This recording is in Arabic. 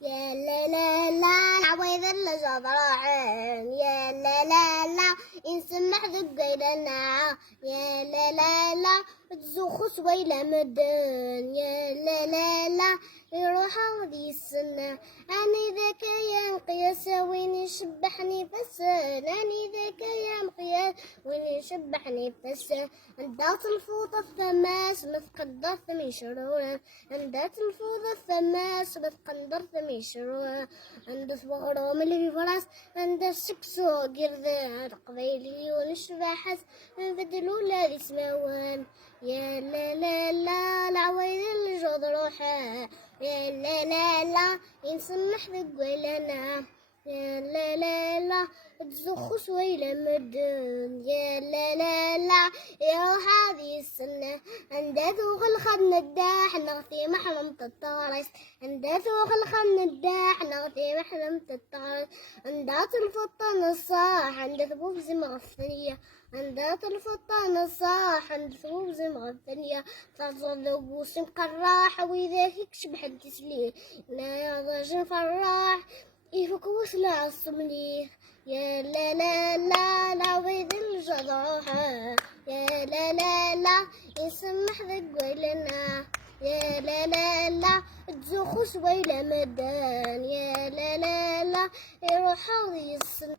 يا لا لا لا العويذ اللي جضراعين يا لا لا لا ينسمح ذقيلنا يا لا لا لا تزوخ سويلة مدن يا لا لا لا يروح هذي السنة أني ذاك يا مقياس وين يشبحني فسان أني ذاك يا مقياس وين يشبحني فسان عندات الفوط الثماس متقدر ثمن شرورة عندات الفوط الثماس متقدر ثمن شرورة عند صغرهم اللي في فراس عند السكسو قرذان قبيلي ونشبحس بدلوا لا يسمعون يا لا لا لا العويل اللي جود روحه يا لا لا لا ينسمح ذقويلنا يا لا لا لا تزخ سويلة مدن يا لا لا لا يا هذه السنة عند ذوق الخن الداح نغطي محرم الطارس عند ذوق الخن الداح نغطي محرم الطارس عندات الفطن الصاح عند ثبوب زمغ الثانية عندات الفطن الصاح عند ثبوب زمغ الثانية تصل ذوبوس قراح وإذا هيك شبح التسليه لا يرضى فراح يفك وصل الصمليه يا لا لا لا لا ويد الجراحة يا لا لا لا يسمح ذقويلنا يا لا لا لا تزوخ سويلة مدان يا لا لا لا يروح هذي السنة